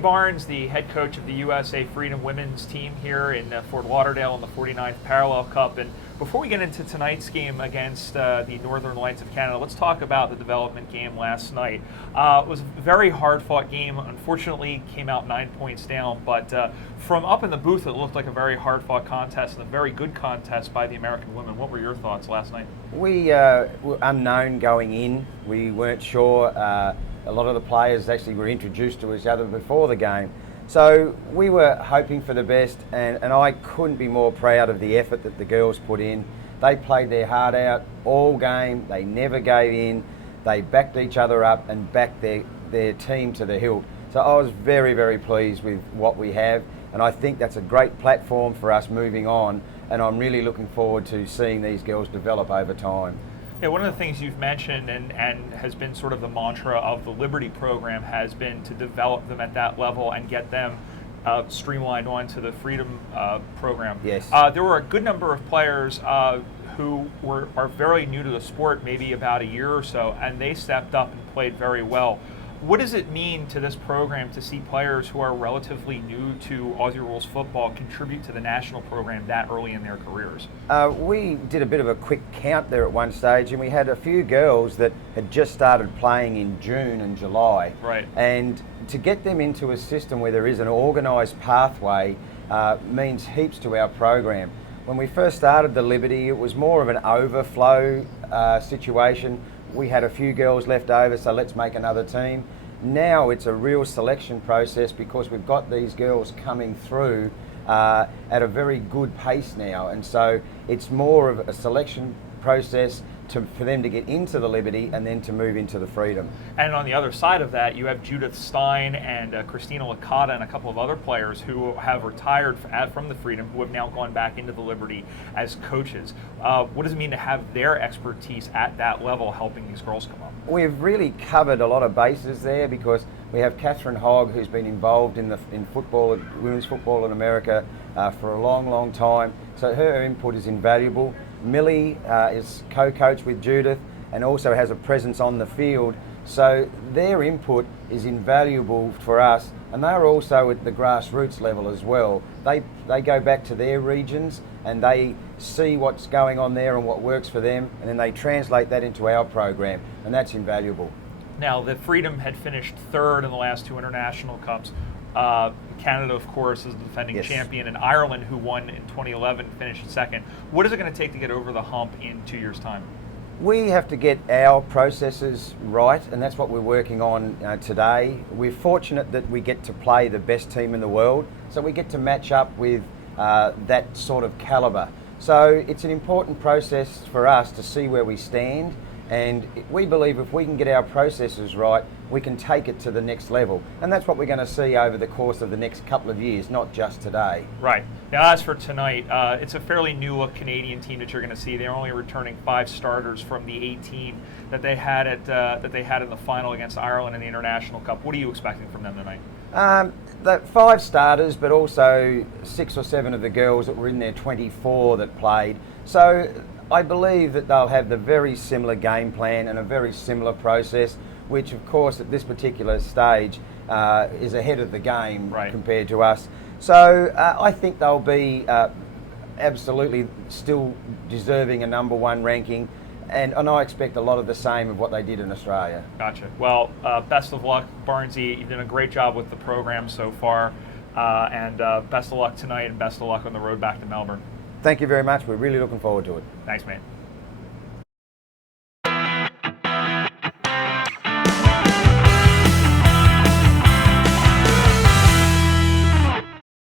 Barnes, the head coach of the USA Freedom women's team here in Fort Lauderdale in the 49th Parallel Cup. And before we get into tonight's game against the Northern Lights of Canada, let's talk about the development game last night. It was a very hard-fought game. Unfortunately, came out 9 points down. But from up in the booth, it looked like a very hard-fought contest and a very good contest by the American women. What were your thoughts last night? We were unknown going in. We weren't sure. A lot of the players actually were introduced to each other before the game. So we were hoping for the best, and I couldn't be more proud of the effort that the girls put in. They played their heart out all game. They never gave in. They backed each other up and backed their team to the hilt. So I was very, very pleased with what we have, and I think that's a great platform for us moving on, and I'm really looking forward to seeing these girls develop over time. Yeah, one of the things you've mentioned and has been sort of the mantra of the Liberty program has been to develop them at that level and get them streamlined onto the Freedom program. Yes. There were a good number of players who are very new to the sport, maybe about a year or so, and they stepped up and played very well. What does it mean to this program to see players who are relatively new to Aussie rules football contribute to the national program that early in their careers? We did a bit of a quick count there at one stage, and we had a few girls that had just started playing in June and July. Right. And to get them into a system where there is an organised pathway means heaps to our program. When we first started the Liberty, it was more of an overflow situation. We had a few girls left over, so let's make another team. Now it's a real selection process because we've got these girls coming through at a very good pace now, and so it's more of a selection process for them to get into the Liberty and then to move into the Freedom. And on the other side of that, you have Judith Stein and Christina Licata and a couple of other players who have retired from the Freedom, who have now gone back into the Liberty as coaches. What does it mean to have their expertise at that level helping these girls come up? We've really covered a lot of bases there because we have Catherine Hogg, who's been involved in football, women's football in America for a long, long time. So her input is invaluable. Millie is co-coach with Judith and also has a presence on the field. So their input is invaluable for us, and they're also at the grassroots level as well. They go back to their regions and they see what's going on there and what works for them, and then they translate that into our program, and that's invaluable. Now, the Freedom had finished third in the last two international cups. Canada, of course, is the defending champion, and Ireland, who won in 2011, finished second. What is it going to take to get over the hump in 2 years' time? We have to get our processes right, and that's what we're working on today. We're fortunate that we get to play the best team in the world, so we get to match up with that sort of calibre. So it's an important process for us to see where we stand, and we believe if we can get our processes right, we can take it to the next level. And that's what we're going to see over the course of the next couple of years, not just today. Right. Now, as for tonight, it's a fairly new-look Canadian team that you're going to see. They're only returning 5 starters from the 18 that they had in the final against Ireland in the International Cup. What are you expecting from them tonight? The 5 starters, but also 6 or 7 of the girls that were in their 24 that played. So I believe that they'll have the very similar game plan and a very similar process, which of course at this particular stage is ahead of the game compared to us. So I think they'll be absolutely still deserving a #1 ranking, and I expect a lot of the same of what they did in Australia. Gotcha. Well, best of luck, Barnesy. You've done a great job with the program so far, and best of luck tonight, and best of luck on the road back to Melbourne. Thank you very much. We're really looking forward to it. Thanks, man.